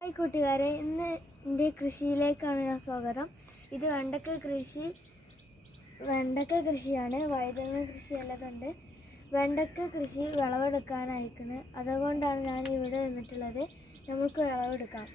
Hi കൂട്ടുകാരെ ഇന്ന് എന്റെ കൃഷിയിലേക്കാണ് ഞാൻ സ്വാഗതം. ഇത് വെണ്ടക്ക കൃഷി. വെണ്ടക്ക കൃഷിയാണ് വഴുതന കൃഷി അല്ലതുണ്ട് വെണ്ടക്ക കൃഷി വിളവെടുക്കാനായിരിക്കുന്നത് അതുകൊണ്ടാണ് ഞാൻ ഇവിടെ നിന്നിട്ടുള്ളത്. നമുക്ക് വിളവെടുക്കാം.